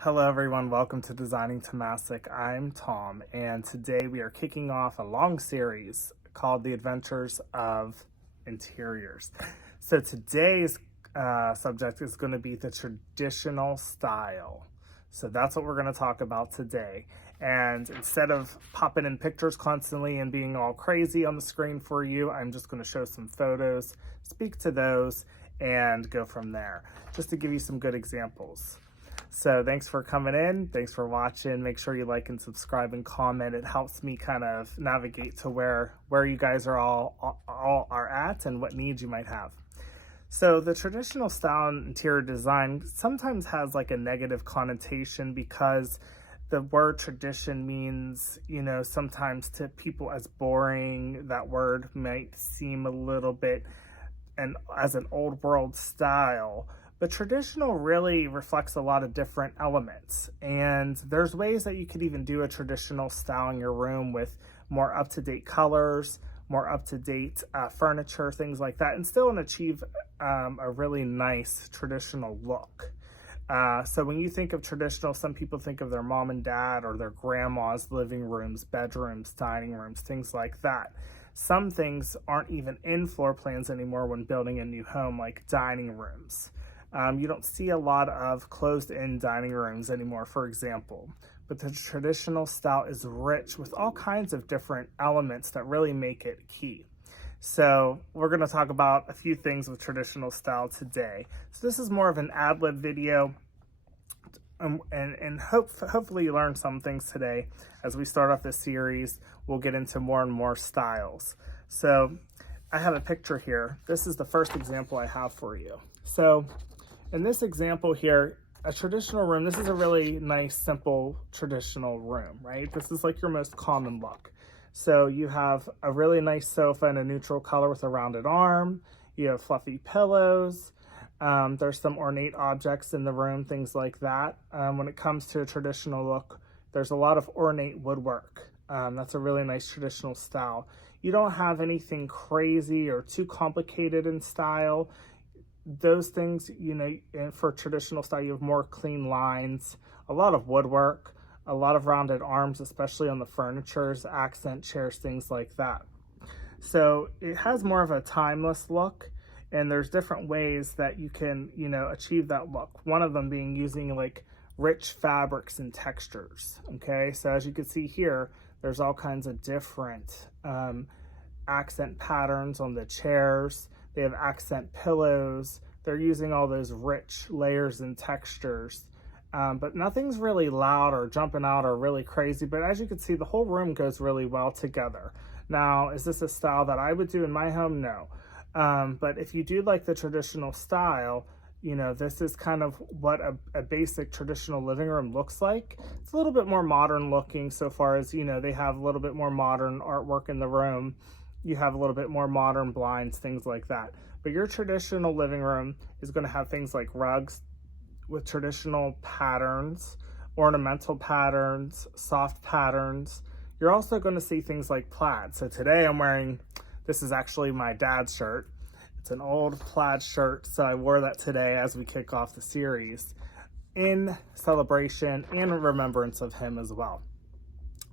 Hello everyone, welcome to Designing Tomasic. I'm Tom, and today we are kicking off a long series called The Adventures of Interiors. So today's subject is going to be the traditional style. So that's what we're going to talk about today. And instead of popping in pictures constantly and being all crazy on the screen for you, I'm just going to show some photos, speak to those, and go from there, just to give you some good examples. So thanks for coming in. Thanks for watching. Make sure you like and subscribe and comment. It helps me kind of navigate to where you guys are all are at and what needs you might have. So the traditional style in interior design sometimes has like a negative connotation because the word tradition means, sometimes to people as boring. That word might seem a little bit and as an old world style. But traditional really reflects a lot of different elements. And there's ways that you could even do a traditional style in your room with more up-to-date colors, more up-to-date furniture, things like that, and still achieve a really nice traditional look. So when you think of traditional, some people think of their mom and dad or their grandma's living rooms, bedrooms, dining rooms, things like that. Some things aren't even in floor plans anymore when building a new home, like dining rooms. You don't see a lot of closed-in dining rooms anymore, for example. But the traditional style is rich with all kinds of different elements that really make it key. So we're going to talk about a few things with traditional style today. So this is more of an ad-lib video, and hopefully you learn some things today. As we start off this series, we'll get into more and more styles. So I have a picture here. This is the first example I have for you. So in this example here, a traditional room, this is a really nice, simple, traditional room, right? This is like your most common look. So you have a really nice sofa in a neutral color with a rounded arm. You have fluffy pillows. There's some ornate objects in the room, things like that. When it comes to a traditional look, there's a lot of ornate woodwork. That's a really nice traditional style. You don't have anything crazy or too complicated in style. Those things, for traditional style, you have more clean lines, a lot of woodwork, a lot of rounded arms, especially on the furnitures, accent chairs, things like that. So it has more of a timeless look, and there's different ways that you can, achieve that look. One of them being using like rich fabrics and textures. Okay, so as you can see here, there's all kinds of different accent patterns on the chairs. They have accent pillows. They're using all those rich layers and textures. But nothing's really loud or jumping out or really crazy. But as you can see, the whole room goes really well together. Now, is this a style that I would do in my home? No. But if you do like the traditional style, this is kind of what a basic traditional living room looks like. It's a little bit more modern looking so far as, they have a little bit more modern artwork in the room. You have a little bit more modern blinds, things like that. But your traditional living room is going to have things like rugs with traditional patterns, ornamental patterns, soft patterns. You're also going to see things like plaid. So today I'm wearing, this is actually my dad's shirt. It's an old plaid shirt, so I wore that today as we kick off the series in celebration and remembrance of him as well.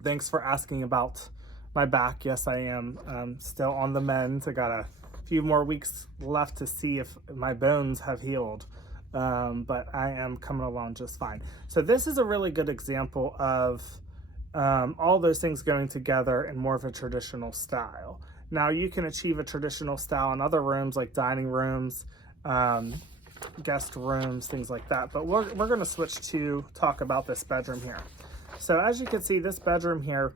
Thanks for asking about my back. Yes, I am still on the mend. I got a few more weeks left to see if my bones have healed, but I am coming along just fine. So this is a really good example of all those things going together in more of a traditional style. Now you can achieve a traditional style in other rooms like dining rooms, guest rooms, things like that, but we're going to switch to talk about this bedroom here. So as you can see, this bedroom here,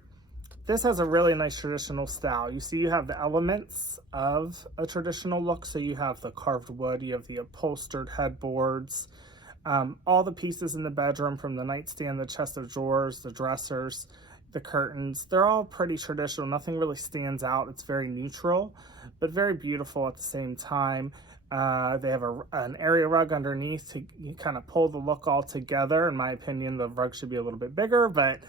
this has a really nice traditional style. You see you have the elements of a traditional look. So you have the carved wood, you have the upholstered headboards, all the pieces in the bedroom from the nightstand, the chest of drawers, the dressers, the curtains. They're all pretty traditional. Nothing really stands out. It's very neutral, but very beautiful at the same time. They have an area rug underneath to kind of pull the look all together. In my opinion, the rug should be a little bit bigger, but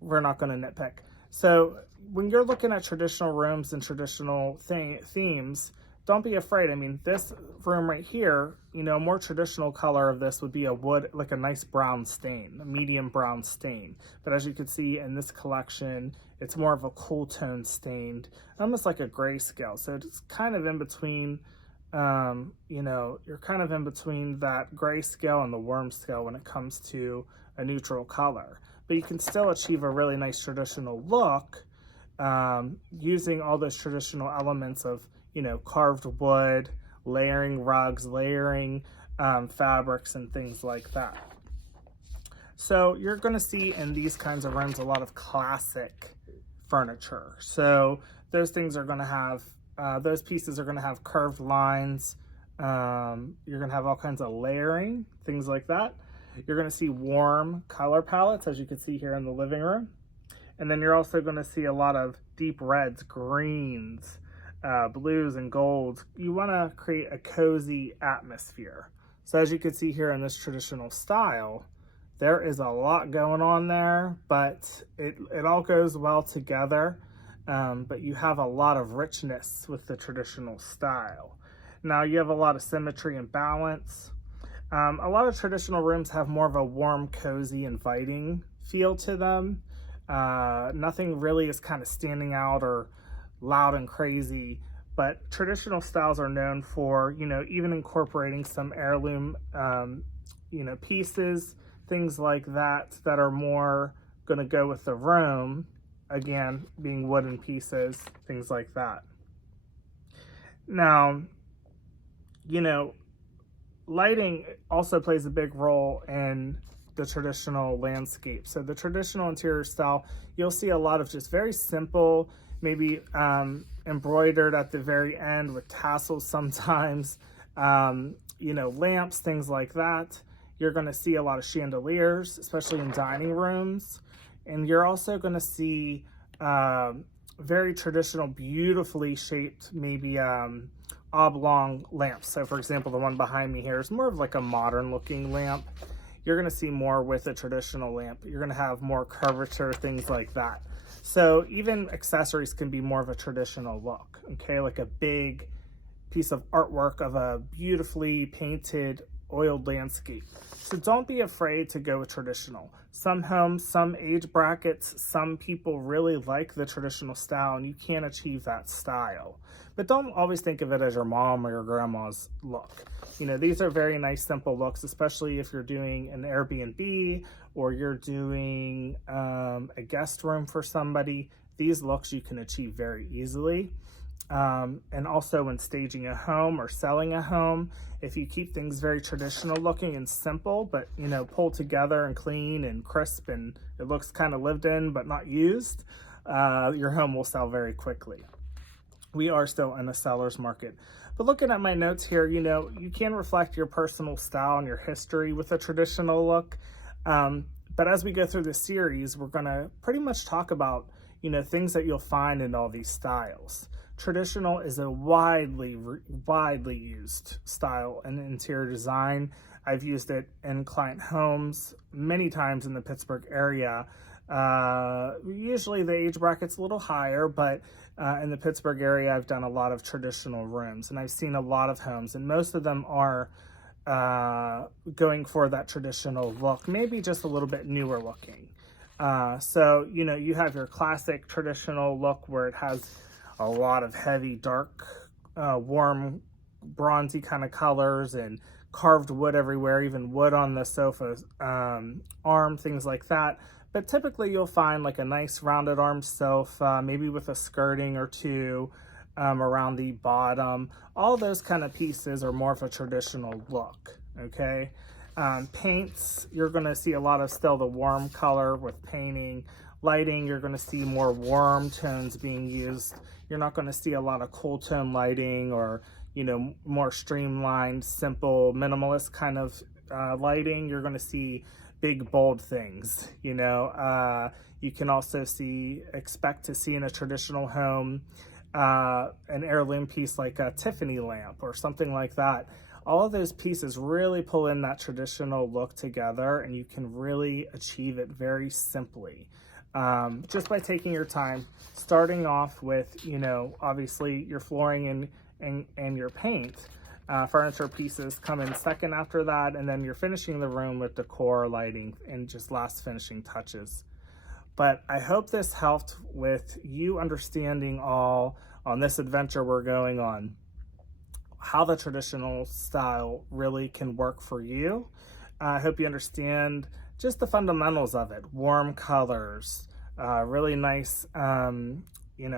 we're not going to nitpick. So when you're looking at traditional rooms and traditional themes, don't be afraid. I mean, this room right here, you know, a more traditional color of this would be a wood, like a nice brown stain, a medium brown stain. But as you can see in this collection, it's more of a cool tone stained, almost like a grayscale. So it's kind of in between, you know, you're kind of in between that grayscale and the worm scale when it comes to a neutral color. But you can still achieve a really nice traditional look using all those traditional elements of, you know, carved wood, layering rugs, layering fabrics and things like that. So you're going to see in these kinds of rooms a lot of classic furniture. So those things are going to have, those pieces are going to have curved lines. You're going to have all kinds of layering, things like that. You're going to see warm color palettes, as you can see here in the living room. And then you're also going to see a lot of deep reds, greens, blues and golds. You want to create a cozy atmosphere. So as you can see here in this traditional style, there is a lot going on there, but it all goes well together. But you have a lot of richness with the traditional style. Now you have a lot of symmetry and balance. A lot of traditional rooms have more of a warm, cozy, inviting feel to them. Nothing really is kind of standing out or loud and crazy, but traditional styles are known for, you know, even incorporating some heirloom, you know, pieces, things like that, that are more going to go with the room, again, being wooden pieces, things like that. Now, you know, lighting also plays a big role in the traditional landscape. So the traditional interior style, you'll see a lot of just very simple, maybe embroidered at the very end with tassels sometimes, you know, lamps, things like that. You're going to see a lot of chandeliers, especially in dining rooms. And you're also going to see very traditional, beautifully shaped, maybe oblong lamps. So for example, the one behind me here is more of like a modern looking lamp. You're going to see more with a traditional lamp. You're going to have more curvature, things like that. So even accessories can be more of a traditional look, okay? Like a big piece of artwork of a beautifully painted oiled landscape. So don't be afraid to go with traditional. Some homes, some age brackets, some people really like the traditional style and you can't achieve that style. But don't always think of it as your mom or your grandma's look. You know, these are very nice, simple looks, especially if you're doing an Airbnb or you're doing a guest room for somebody. These looks you can achieve very easily. And also when staging a home or selling a home, if you keep things very traditional looking and simple, but, you know, pulled together and clean and crisp and it looks kind of lived in but not used, your home will sell very quickly. We are still in a seller's market. But looking at my notes here, you know, you can reflect your personal style and your history with a traditional look. But as we go through this series, we're going to pretty much talk about, you know, things that you'll find in all these styles. Traditional is a widely used style in interior design. I've used it in client homes many times in the Pittsburgh area. Usually the age bracket's a little higher, but in the Pittsburgh area, I've done a lot of traditional rooms and I've seen a lot of homes and most of them are going for that traditional look, maybe just a little bit newer looking. So, you know, you have your classic traditional look where it has a lot of heavy, dark, warm, bronzy kind of colors and carved wood everywhere, even wood on the sofa arm, things like that. But typically you'll find like a nice rounded arm sofa, maybe with a skirting or two around the bottom. All those kind of pieces are more of a traditional look, okay? Paints, you're gonna see a lot of still the warm color with painting. Lighting, you're gonna see more warm tones being used. You're not gonna see a lot of cool tone lighting or, you know, more streamlined, simple, minimalist kind of lighting. You're gonna see big, bold things, you know. You can also expect to see in a traditional home an heirloom piece like a Tiffany lamp or something like that. All of those pieces really pull in that traditional look together and you can really achieve it very simply. Just by taking your time, starting off with, you know, obviously your flooring and your paint. Furniture pieces come in second after that, and then you're finishing the room with decor, lighting, and just last finishing touches. But I hope this helped with you understanding all on this adventure we're going on, how the traditional style really can work for you. I hope you understand just the fundamentals of it. Warm colors, really nice,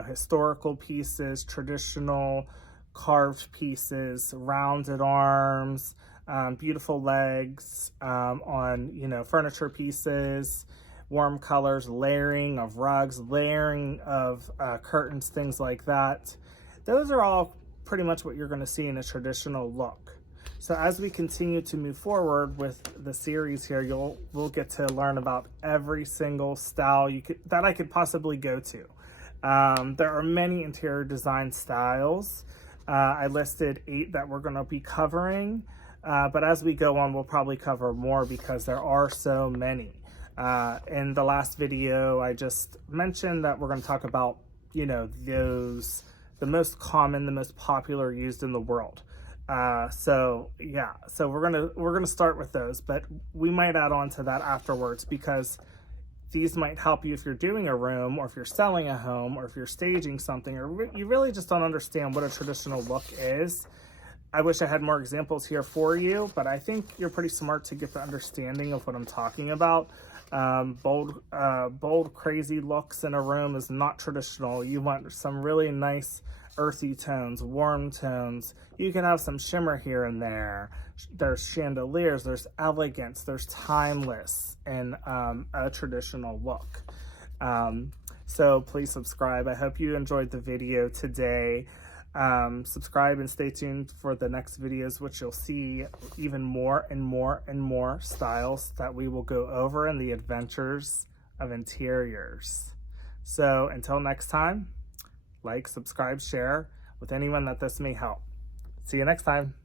historical pieces, traditional carved pieces, rounded arms, beautiful legs on, furniture pieces, warm colors, layering of rugs, layering of curtains, things like that. Those are all pretty much what you're going to see in a traditional look. So as we continue to move forward with the series here, we'll get to learn about every single style that I could possibly go to. There are many interior design styles. I listed 8 that we're going to be covering, but as we go on, we'll probably cover more because there are so many. In the last video, I just mentioned that we're going to talk about, the most common, the most popular used in the world. So we're gonna start with those, but we might add on to that afterwards because these might help you if you're doing a room, or if you're selling a home, or if you're staging something, or you really just don't understand what a traditional look is. I wish I had more examples here for you, but I think you're pretty smart to get the understanding of what I'm talking about. Bold, crazy looks in a room is not traditional. You want some really nice earthy tones, warm tones. You can have some shimmer here and there. There's chandeliers, there's elegance, there's timeless in a traditional look. So please subscribe. I hope you enjoyed the video today. Subscribe and stay tuned for the next videos, which you'll see even more and more and more styles that we will go over in the adventures of interiors. So until next time, like, subscribe, share with anyone that this may help. See you next time.